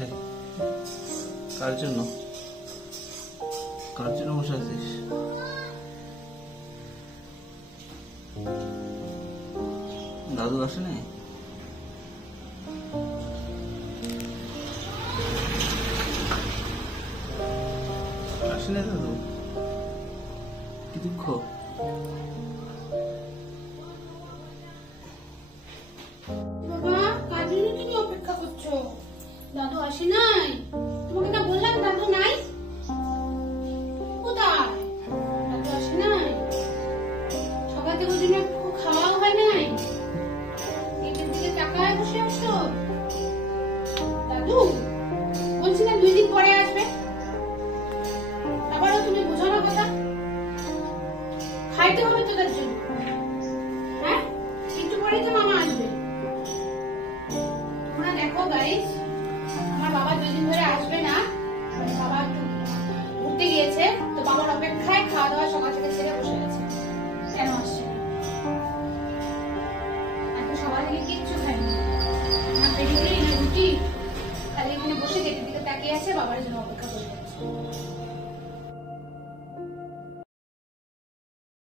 রে, কার জন্য বসে আছিস? দাদু আসে নাই? আসে নাই দাদু? কি দুঃখ? বাবা, কার জন্য তুমি অপেক্ষা করছো? দাদু আসে নাই? তোমাকে না বললাম দাদু নাই? কোথায়? দাদু আসে নাই? সকাল থেকে ওদিন একটু খাওয়াও হয় নাই? এটার দিকে তাকায় বসে আছো? দাদু বলছি না 2 দিন পরে আসবে, আবারও তুমি বোঝো না কথা। খাইতে হবে তোদের জন্য, হ্যাঁ? একটু পরেই তো মামা আসবে। তোমরা দেখো গাইস, আমার বাবা 2 দিন ধরে আসবে না। বাবা একটু ঘুরতে গিয়েছে, তো বাবার অপেক্ষায় খাওয়া দাওয়া সকাল থেকে ছেড়ে বসে আছে। কেন আসছে না? এখন সকাল থেকে কিচ্ছু খাইনি, না পেডিগ্রি না রুটি, খালি এখানে বসে গেটের দিকে তাকিয়ে আছে, বাবার জন্য অপেক্ষা করে যাচ্ছে।